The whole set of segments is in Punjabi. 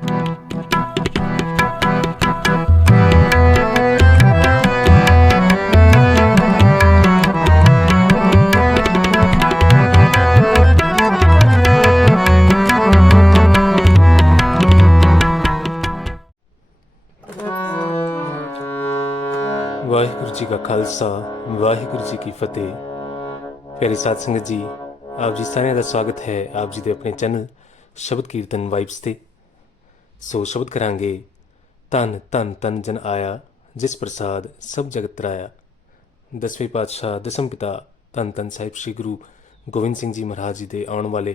ਵਾਹਿਗੁਰੂ ਜੀ ਕਾ ਖਾਲਸਾ ਵਾਹਿਗੁਰੂ ਜੀ ਕੀ ਫਤਿਹ ਪਿਆਰੇ ਸਾਧ ਸੰਗਤ ਜੀ ਆਪ ਜੀ ਸਾਰਿਆਂ ਦਾ ਸਵਾਗਤ ਹੈ ਆਪ ਜੀ ਦੇ ਆਪਣੇ ਚੈਨਲ ਸ਼ਬਦ ਕੀਰਤਨ ਵਾਈਬਸ ਤੇ ਸੋ ਸ਼ਬਦ ਕਰਾਂਗੇ। ਤਨ ਤਨ ਤਨ ਜਨ ਆਇਆ, ਜਿਸ ਪ੍ਰਸਾਦ ਸਭ ਜਗਤ ਤਰਾਇਆ। ਦਸਵੇਂ ਪਾਤਸ਼ਾਹ, ਦਸਮ ਪਿਤਾ ਤਨ ਤਨ ਸਾਹਿਬ ਸ੍ਰੀ ਗੁਰੂ ਗੋਬਿੰਦ ਸਿੰਘ ਜੀ ਮਹਾਰਾਜ ਜੀ ਦੇ ਆਉਣ ਵਾਲੇ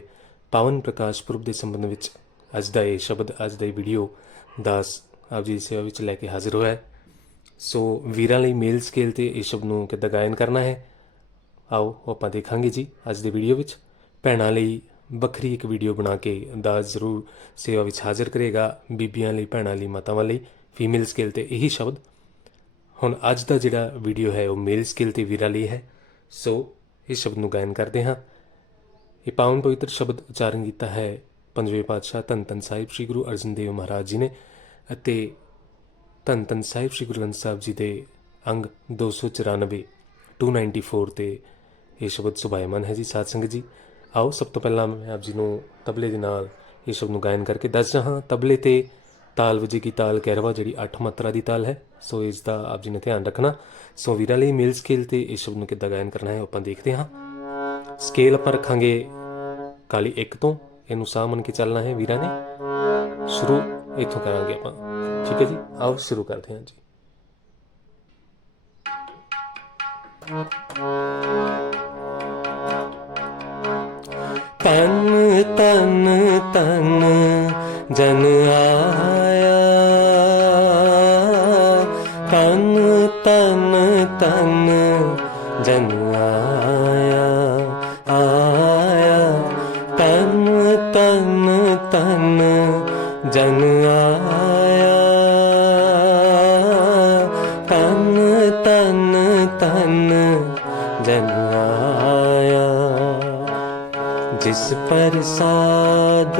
ਪਾਵਨ ਪ੍ਰਕਾਸ਼ ਪੁਰਬ ਦੇ ਸੰਬੰਧ ਵਿੱਚ ਅੱਜ ਦਾ ਇਹ ਸ਼ਬਦ, ਅੱਜ ਦਾ ਇਹ ਵੀਡੀਓ ਦਾਸ ਆਪ ਜੀ ਦੀ ਸੇਵਾ ਵਿੱਚ ਲੈ ਕੇ ਹਾਜ਼ਰ ਹੋਇਆ ਹੈ। ਸੋ ਵੀਰਾਂ ਲਈ ਮੇਲ ਸਕੇਲ ਤੇ ਇਹ ਸ਼ਬਦ ਨੂੰ ਕਿੱਦਾਂ ਗਾਇਨ ਕਰਨਾ ਹੈ, ਆਓ ਆਪਾਂ ਦੇਖਾਂਗੇ ਜੀ ਅੱਜ ਦੇ ਵੀਡੀਓ ਵਿੱਚ। ਭੈਣਾਂ ਲਈ ਵੱਖਰੀ ਇੱਕ ਵੀਡੀਓ ਬਣਾ ਕੇ ਅੰਦਾਜ਼ ਜ਼ਰੂਰ ਸੇਵਾ ਵਿੱਚ ਹਾਜ਼ਰ ਕਰੇਗਾ ਬੀਬੀਆਂ ਲਈ, ਭੈਣਾਂ ਲਈ, ਮਾਤਾਵਾਂ ਲਈ ਫੀਮੇਲ ਸਕਿੱਲ ਤੇ ਇਹੀ ਸ਼ਬਦ। ਹੁਣ ਅੱਜ ਦਾ ਜਿਹੜਾ ਵੀਡੀਓ ਹੈ ਉਹ ਮੇਲ ਸਕਿੱਲ ਤੇ ਵੀਰਾਂ ਲਈ ਹੈ। ਸੋ ਇਸ ਸ਼ਬਦ ਨੂੰ ਗਾਇਨ ਕਰਦੇ ਹਾਂ। ਇਹ ਪਾਵਨ ਪਵਿੱਤਰ ਸ਼ਬਦ ਉਚਾਰਨ ਕੀਤਾ ਹੈ ਪੰਜਵੇਂ ਪਾਤਸ਼ਾਹ ਧੰਨ ਧੰਨ ਸਾਹਿਬ ਸ੍ਰੀ ਗੁਰੂ ਅਰਜਨ ਦੇਵ ਮਹਾਰਾਜ ਜੀ ਨੇ ਅਤੇ ਧੰਨ ਧੰਨ ਸਾਹਿਬ ਸ੍ਰੀ ਗੁਰੂ ਗ੍ਰੰਥ ਸਾਹਿਬ ਜੀ ਦੇ ਅੰਗ 294 294 ਤੇ ਇਹ ਸ਼ਬਦ ਸੁਭਾਇਮਾਨ ਹੈ ਜੀ, ਸਾਧ ਸੰਗਤ ਜੀ। ਆਓ ਸਭ ਤੋਂ ਪਹਿਲਾਂ ਮੈਂ ਆਪ ਜੀ ਨੂੰ ਤਬਲੇ ਦੇ ਨਾਲ ਇਹ ਸ਼ਬਦ ਨੂੰ ਗਾਇਨ ਕਰਕੇ ਦੱਸ ਰਹਾ ਤਬਲੇ ਤੇ ਤਾਲ ਵਜੇ ਕੀ ਤਾਲ ਕਹਿਰਵਾ ਜਿਹੜੀ 8 ਮਾਤਰਾ ਦੀ ਤਾਲ ਹੈ, ਸੋ ਇਸ ਦਾ ਆਪ ਜੀ ਨੇ ਧਿਆਨ ਰੱਖਣਾ। ਸੋ ਵੀਰਾਂ ਲਈ ਮੇਲ ਸਕੇਲ ਤੇ ਇਹ ਸ਼ਬਦ ਨੂੰ ਕਿੱਦਾਂ ਗਾਇਨ ਕਰਨਾ ਹੈ ਉਹ ਆਪਾਂ ਦੇਖਦੇ ਹਾਂ। ਸਕੇਲ ਆਪਾਂ ਰੱਖਾਂਗੇ ਕਾਲੀ 1 ਤੋਂ, ਇਹਨੂੰ ਸਾਹ ਮੰਨ ਕੇ ਚੱਲਣਾ ਹੈ ਵੀਰਾਂ ਨੇ। ਸ਼ੁਰੂ ਇੱਥੋਂ ਕਰਾਂਗੇ ਆਪਾਂ। ਠੀਕ ਹੈ ਜੀ, ਆਓ ਸ਼ੁਰੂ ਕਰਦੇ ਹਾਂ ਜੀ। ਤਨ ਤਨ ਤਨ ਜਨ ਆ ਜਿਸ ਪ੍ਰਸਾਦ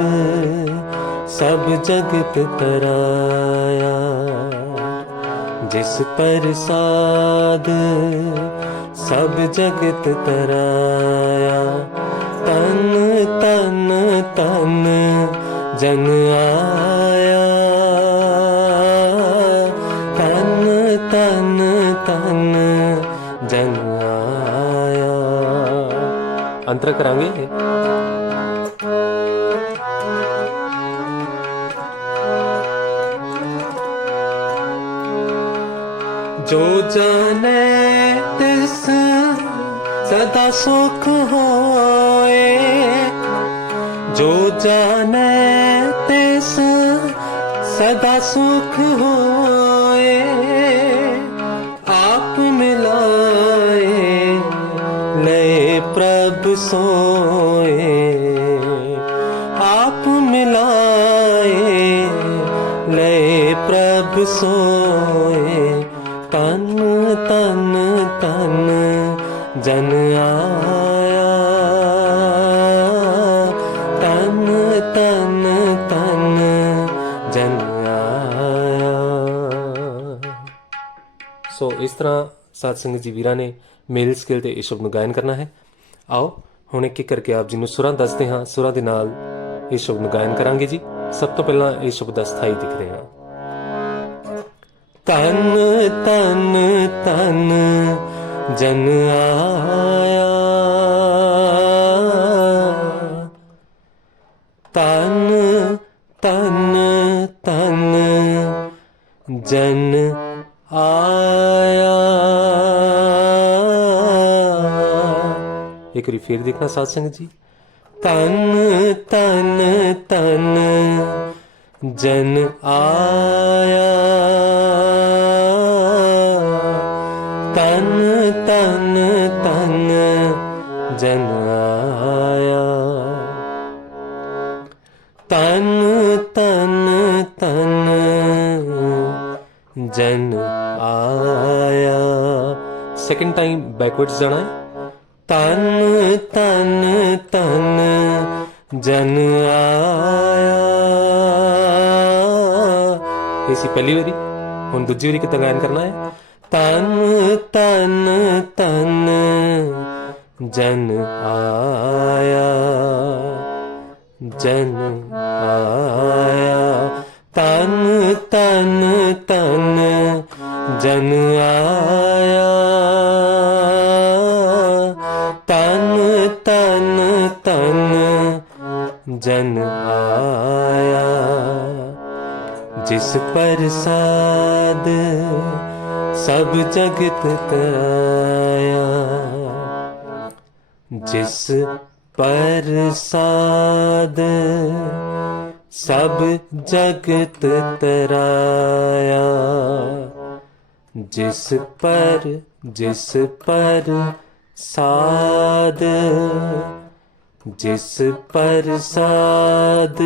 ਸਭ ਜਗਤ ਤਰਾਇਆ। ਜਿਸ ਪ੍ਰਸਾਦ ਸਭ ਜਗਤ ਤਰਾਇਆ। ਤਨ ਤਨ ਤਨ ਜਨ ਆਇਆ। ਤਨ ਤਨ ਤਨ ਜਨ ਆਇਆ। ਅੰਤਰ ਕਰਾਂਗੇ। ਜੋ ਜਾਣੇ ਤਿਸ ਸਦਾ ਸੁਖ ਹੋਏ। ਜੋ ਜਾਣੇ ਤਿਸ ਸਦਾ ਸੁਖ ਹੋਏ। ਆਪ ਮਿਲਾਏ ਲੈ ਪ੍ਰਭ ਸੋਏ। ਆਪ ਮਿਲਾਏ ਲੈ ਪ੍ਰਭ ਸੋਏ। ਤਨ ਤਨ ਤਨ, ਜਨ ਆਇਆ। ਤਨ ਤਨ ਤਨ, ਜਨ ਆਇਆ। ਸੋ ਇਸ ਤਰ੍ਹਾਂ ਸਾਧ ਸੰਗਤ ਜੀ ਵੀਰਾਂ ਨੇ ਮੇਲ ਸਕੇਲ ਤੇ ਇਹ ਸ਼ਬਦ ਨੂੰ ਗਾਇਨ ਕਰਨਾ ਹੈ। ਆਓ, ਹੁਣ ਇੱਕ ਇੱਕ ਕਰਕੇ ਆਪ ਜੀ ਨੂੰ ਸੁਰਾਂ ਦੱਸਦੇ ਹਾਂ। ਸੁਰਾਂ ਦੇ ਨਾਲ ਇਹ ਸ਼ਬਦ ਨੂੰ ਗਾਇਨ ਕਰਾਂਗੇ ਜੀ। ਸਭ ਤੋਂ ਪਹਿਲਾਂ ਇਹ ਦਾ ਸਥਾਈ ਦਿਖਦੇ ਹਾਂ। ਤਨ ਤਨ ਤਨ ਜਨ ਆਇਆ। ਤਨ ਤਨ ਤਨ ਜਨ ਆਇਆ। ਇੱਕ ਵਾਰੀ ਫੇਰ ਦੇਖਣਾ ਸਾਧ ਸੰਗਤ ਜੀ। ਤਨ ਤਨ ਤਨ ਜਨ ਆਇਆ। ਤਨ ਤਨ ਤਨ ਜਨ ਆਇਆ। ਤਨ ਤਨ ਤਨ ਜਨ ਆਇਆ। ਸੈਕਿੰਡ ਟਾਈਮ ਬੈਕਵਰਡਸ ਜਾਣਾ ਹੈ। ਤਨ ਤਨ ਤਨ ਜਨ ਆਇਆ। ਇਹ ਸੀ ਪਹਿਲੀ ਵਾਰੀ? ਹੁਣ ਦੂਜੀ ਵਾਰੀ ਕਿੱਦਾਂ ਗਾਇਨ ਕਰਨਾ ਹੈ? ਤਨ ਤਨ ਤਨ, ਜਨ ਆਇਆ ਜਨ ਆਇਆ। ਤਨ ਤਨ ਤਨ, ਜਨ ਆਇਆ। ਤਨ ਤਨ ਤਨ, ਜਨ ਜਿਸ ਪ੍ਰਸਾਦ ਸਭ ਜਗਤ ਤਰਾਇਆ ਜਿਸ ਪ੍ਰਸਾਦ ਸਭ ਜਗਤ ਤਰਾਇਆ। ਜਿਸ ਪਰ ਜਿਸ ਪਰ ਸਾਦ ਜਿਸ ਪ੍ਰਸਾਦ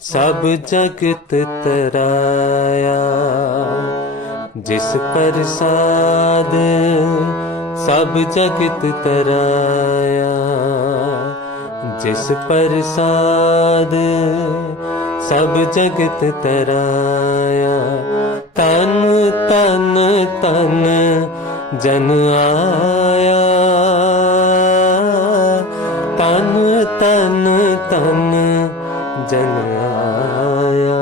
ਸਭ ਜਗਤ ਤਰਾਇਆ, ਜਿਸ ਪ੍ਰਸਾਦ ਸਭ ਜਗਤ ਤਰਾਇਆ, ਜਿਸ ਪ੍ਰਸਾਦ ਸਭ ਜਗਤ ਤਰਾਇਆ। ਤਨ ਤਨ ਤਨ ਜਨ ਆਇਆ। ਤਨ ਤਨ ਤਨ ਜਨ ਆਇਆ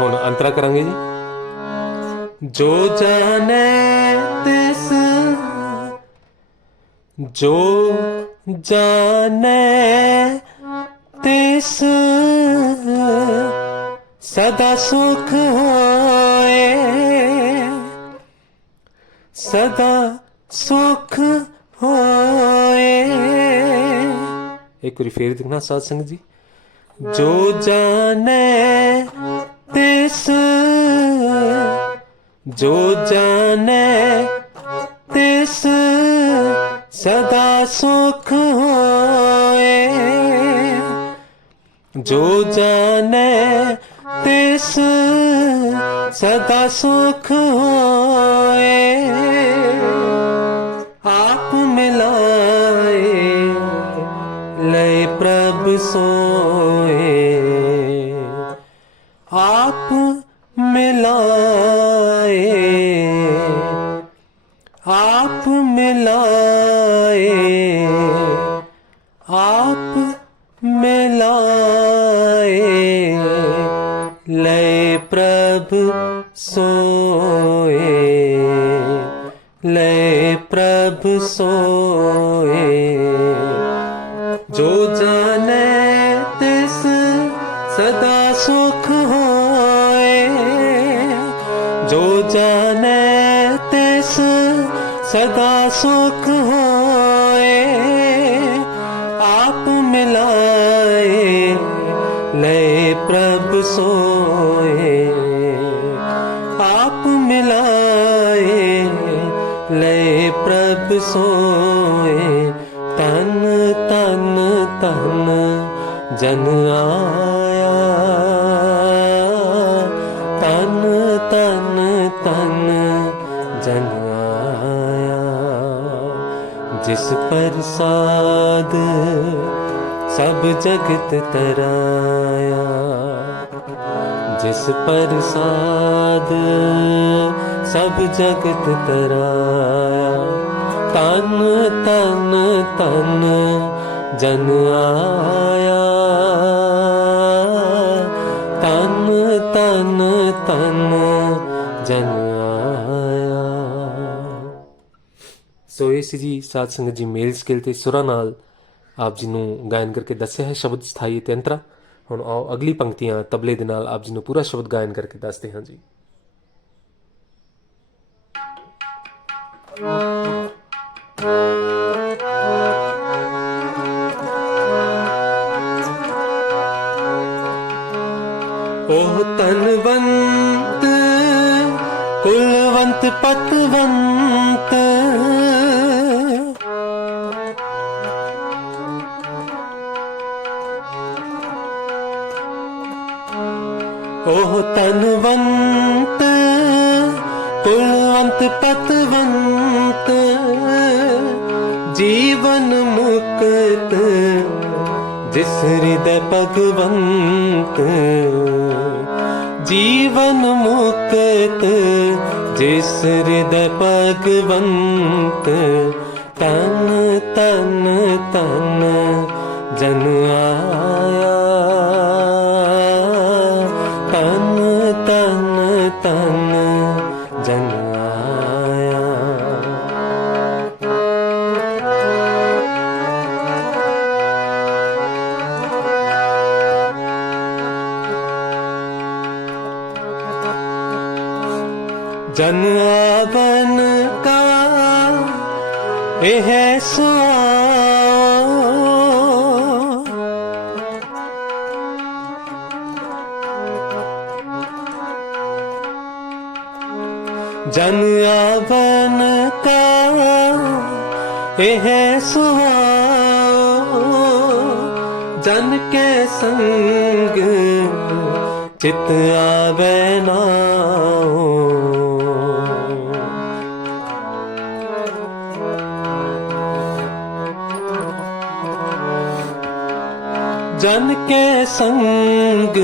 ਹੁਣ ਅੰਤਰਾ ਕਰਾਂਗੇ ਜੀ। ਜੋ ਜਾਣੇ ਤਿਸ, ਜੋ ਜਾਣੇ ਤਿਸ, ਸਦਾ ਸੁਖ ਹੋਏ। ਸਦਾ ਸੁਖ ਹੋਏ। ਇੱਕ ਵਾਰੀ ਫੇਰ ਦਿਖਣਾ ਸਾਧ ਸੰਗਤ ਜੀ। ਜੋ ਜਾਣੇ ਤਿਸ, ਜੋ ਜਾਣੇ ਤਿਸ, ਸਦਾ ਸੁਖ ਹੋਏ। ਜੋ ਜਾਣੇ ਤਿਸ, ਸਦਾ ਸੁਖ ਹੋਏ। ਆਪ ਲੈ ਪ੍ਰਭ ਸੋ ਸੋਏ ਜੋ ਜਾਣੇ ਤਿਸ ਸਦਾ ਸੁਖ ਹੋਏ ਜੋ ਜਾਣੇ ਤਿਸ ਸਦਾ ਸੁਖ ਹੋਏ ਆਪ ਮਿਲਾਏ ਲੈ ਪ੍ਰਭ ਸੋਏ ਆਪ ਮਿਲਾਏ ਲੈ ਪ੍ਰਭ ਸੋਏ ਤਨ ਤਨ ਤਨ ਜਨ ਆਇਆ। ਤਨ ਤਨ ਤਨ ਜਨ ਆਇਆ। ਜਿਸ ਪ੍ਰਸਾਦ ਸਭ ਜਗਤ ਤਰਾਇਆ। ਜਿਸ ਪ੍ਰਸਾਦ ਸਭ ਜਗਤ ਤਰਾਇਆ। ਤਨ ਤਨ ਤਨ ਜਨ ਆਇਆ। ਤਨ ਤਨ ਤਨ ਜਨ ਆਇਆ। ਸੋ ਇਹ ਸੀ ਜੀ ਸਾਧ ਸੰਗਤ ਜੀ ਮੇਲ ਸਕੇਲ ਤੇ ਸੁਰਾਂ ਨਾਲ ਆਪ ਜੀ ਨੂੰ ਗਾਇਨ ਕਰਕੇ ਦੱਸਿਆ ਹੈ ਸ਼ਬਦ ਸਥਾਈ ਤੇ ਅੰਤਰਾ। ਹੁਣ ਆਓ ਅਗਲੀ ਪੰਕਤੀਆਂ ਤਬਲੇ ਦੇ ਨਾਲ ਆਪ ਜੀ ਨੂੰ ਪੂਰਾ ਸ਼ਬਦ ਗਾਇਨ ਕਰਕੇ ਦੱਸਦੇ ਹਾਂ ਜੀ। ਉਹ ਤਨਵੰਤ ਕੁਲਵੰਤ ਪਤਵੰਤ। ਉਹ ਤਨਵੰਤ ਕੁਲਵੰਤ ਪਤਵੰਤ ਜੀ ਜੀਵਨ ਮੁਕਤ, ਜਿਸ ਹਿਰਦੈ ਭਗਵੰਤ। ਜੀਵਨ ਮੁਕਤ, ਜਿਸ ਹਿਰਦੈ ਭਗਵੰਤ। ਤਨ ਤਨ ਜਨ ਆਵਨ ਕਾ ਇਹ ਸੋ ਜਨ ਆਵਨ ਕਾ ਇਹ ਸੋ ਜਨ ਕੇ ਸੰਗ ਜਨ ਕੇ ਸੰਗ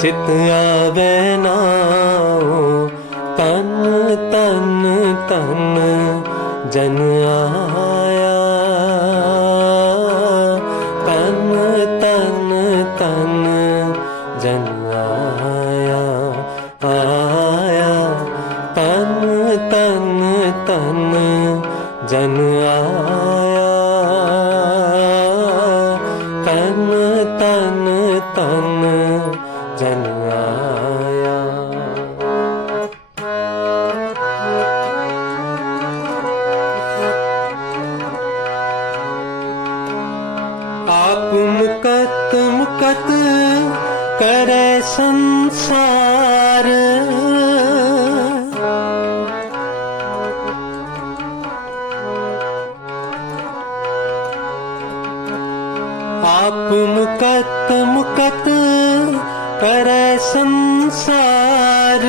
ਚਿਤ ਆਵੇ ਨਾਉ ਤਨ ਤਨ ਤਨ ਜਨ ਆਇਆ ਮੁਕਤ ਮੁਕਤ ਕਰੇ ਸੰਸਾਰ। ਆਪ ਮੁਕਤ ਮੁਕਤ ਕਰੇ ਸੰਸਾਰ।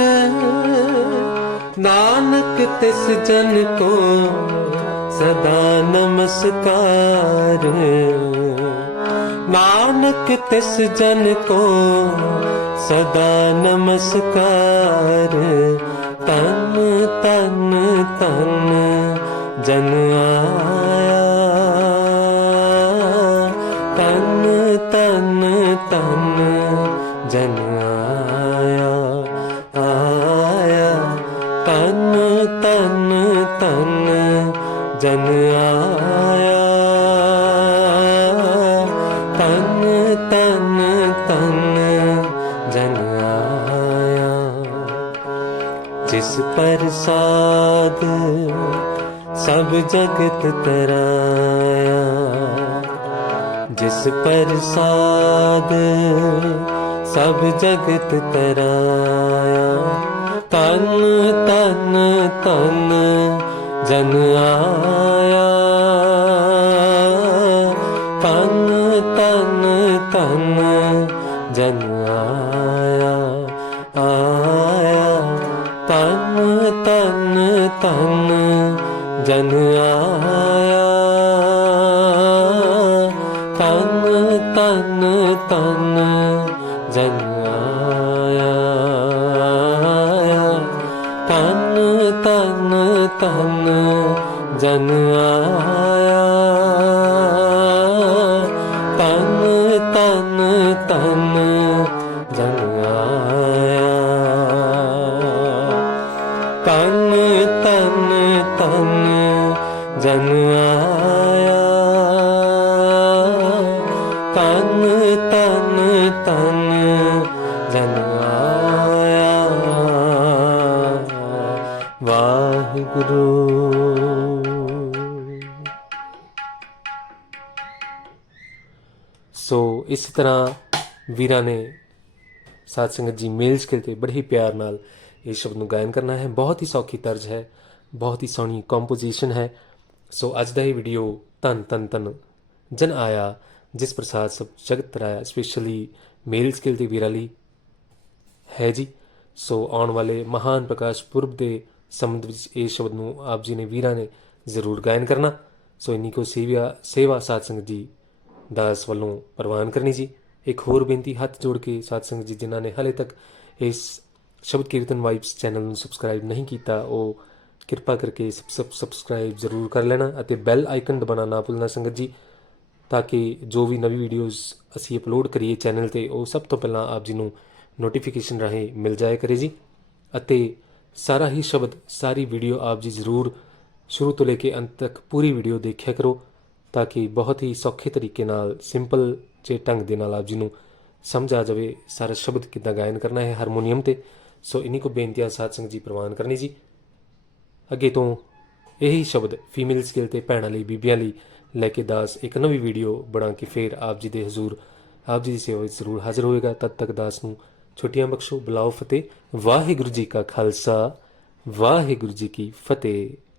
ਨਾਨਕ ਤਿਸ ਜਨ ਕੋ ਸਦਾ ਨਮਸਕਾਰ। ਨਾਨਕ ਤਿਸ ਜਨ ਕੋ ਸਦਾ ਨਮਸਕਾਰ। ਤਨ ਤਨ ਤਨ ਜਨ ਆਇਆ। ਤਨ ਤਨ ਤਨ ਜਨ ਆਇਆ। ਆਇਆ। ਤਨ ਤਨ ਤਨ ਜਨ ਆਇਆ। ਜਿਸ ਪ੍ਰਸਾਦ ਸਭ ਜਗਤ ਤਰਾਇਆ। ਜਿਸ ਪ੍ਰਸਾਦ ਸਭ ਜਗਤ ਤਰਾਇਆ। ਤਨ ਤਨ ਤਨ ਜਨ ਆਇਆ। ਜਨ ਸੋ ਇਸ ਤਰ੍ਹਾਂ ਵੀਰਾਂ ਨੇ ਸਾਧ ਸੰਗਤ ਜੀ ਮੇਲ ਸਕੇਲ ਤੇ ਬੜੇ ਹੀ ਪਿਆਰ ਨਾਲ ਇਹ ਸ਼ਬਦ ਨੂੰ ਗਾਇਨ ਕਰਨਾ ਹੈ। ਬਹੁਤ ਹੀ ਸੌਖੀ ਤਰਜ ਹੈ, ਬਹੁਤ ਹੀ ਸੋਹਣੀ ਕੰਪੋਜੀਸ਼ਨ ਹੈ। ਸੋ ਅੱਜ ਦਾ ਇਹ ਵੀਡੀਓ ਤਨ ਤਨ ਤਨ ਜਨ ਆਇਆ, ਜਿਸ ਪ੍ਰਸਾਦ ਸਭ ਜਗਤ ਤਰਾਇਆ ਸਪੈਸ਼ਲੀ ਮੇਲ ਸਕੇਲ ਦੇ ਵੀਰਾਂ ਲਈ ਹੈ ਜੀ। ਸੋ ਆਉਣ ਵਾਲੇ ਮਹਾਨ ਪ੍ਰਕਾਸ਼ ਪੁਰਬ ਦੇ ਸੰਬੰਧ ਵਿੱਚ ਇਹ ਸ਼ਬਦ ਨੂੰ ਆਪ ਜੀ ਨੇ ਵੀਰਾਂ ਨੇ ਜ਼ਰੂਰ ਗਾਇਨ ਕਰਨਾ। ਸੋ ਇੰਨੀ ਕੋ ਸੇਵਾ ਸੇਵਾ ਸਾਧ ਸੰਗਤ ਜੀ ਦਾਸ ਵੱਲੋਂ ਪ੍ਰਵਾਨ ਕਰਨੀ ਜੀ ਇੱਕ ਹੋਰ ਬੇਨਤੀ, ਹੱਥ ਜੋੜ ਕੇ ਸਾਧ ਸੰਗਤ ਜੀ, ਜਿਨ੍ਹਾਂ ਨੇ ਹਲੇ ਤੱਕ ਇਸ ਸ਼ਬਦ ਕੀਰਤਨ ਵਾਈਬਸ ਚੈਨਲ ਨੂੰ ਸਬਸਕ੍ਰਾਈਬ ਨਹੀਂ ਕੀਤਾ, ਉਹ ਕਿਰਪਾ ਕਰਕੇ ਸਬਸਕ੍ਰਾਈਬ ਜ਼ਰੂਰ ਕਰ ਲੈਣਾ ਅਤੇ ਬੈਲ ਆਈਕਨ ਦਬਾਉਣਾ ਨਾ ਭੁੱਲਣਾ ਸੰਗਤ ਜੀ, ਤਾਂ ਕਿ ਜੋ ਵੀ ਨਵੀਂ ਵੀਡੀਓਜ਼ ਅਸੀਂ ਅਪਲੋਡ ਕਰੀਏ ਚੈਨਲ ਤੇ, ਉਹ ਸਭ ਤੋਂ ਪਹਿਲਾਂ ਆਪ ਜੀ ਨੂੰ ਨੋਟੀਫਿਕੇਸ਼ਨ ਰਾਹੀਂ ਮਿਲ ਜਾਏ ਕਰੇ ਜੀ। ਅਤੇ ਸਾਰਾ ਹੀ ਸ਼ਬਦ, ਸਾਰੀ ਵੀਡੀਓ ਆਪ ਜੀ ਜ਼ਰੂਰ ਸ਼ੁਰੂ ਤੋਂ ਲੈ ਕੇ ਅੰਤ ਤੱਕ ਪੂਰੀ ਵੀਡੀਓ ਦੇਖਿਆ ਕਰੋ। ਤਾਂ ਕਿ ਬਹੁਤ ਹੀ ਸੌਖੇ ਤਰੀਕੇ ਨਾਲ ਸਿੰਪਲ ਜੇ ਢੰਗ ਦੇ ਨਾਲ ਆਪ ਜੀ ਨੂੰ ਸਮਝ ਆ ਜਾਵੇ, ਸਾਰਾ ਸ਼ਬਦ ਕਿੱਦਾਂ ਗਾਇਨ ਕਰਨਾ ਹੈ ਹਾਰਮੋਨੀਅਮ ਤੇ। ਸੋ ਇਨੀ ਕੋ ਬੇਨਤੀਆਂ ਸਾਧ ਸੰਗਤ ਜੀ ਪ੍ਰਵਾਨ ਕਰਨੀ ਜੀ। ਅੱਗੇ ਤੋਂ ਇਹੀ ਸ਼ਬਦ ਫੀਮੇਲ ਸਕਿੱਲ ਤੇ ਭੈਣਾਂ ਲਈ, ਬੀਬੀਆਂ ਲਈ ਲੈ ਕੇ ਦਾਸ ਇੱਕ ਨਵੀਂ ਵੀਡੀਓ ਬਣਾ ਕੇ ਫੇਰ ਆਪ ਜੀ ਦੇ ਹਜ਼ੂਰ, ਆਪ ਜੀ ਦੀ ਸੇਵਾ ਵਿੱਚ ਜ਼ਰੂਰ ਹਾਜ਼ਰ ਹੋਵੇਗਾ। ਤਦ ਤੱਕ ਦਾਸ ਨੂੰ ਛੁੱਟੀਆਂ ਬਖਸ਼ੋ। ਬੁਲਾਓ ਫਤਿਹ। ਵਾਹਿਗੁਰੂ ਜੀ ਕਾ ਖਾਲਸਾ, ਵਾਹਿਗੁਰੂ ਜੀ ਕੀ ਫਤਿਹ।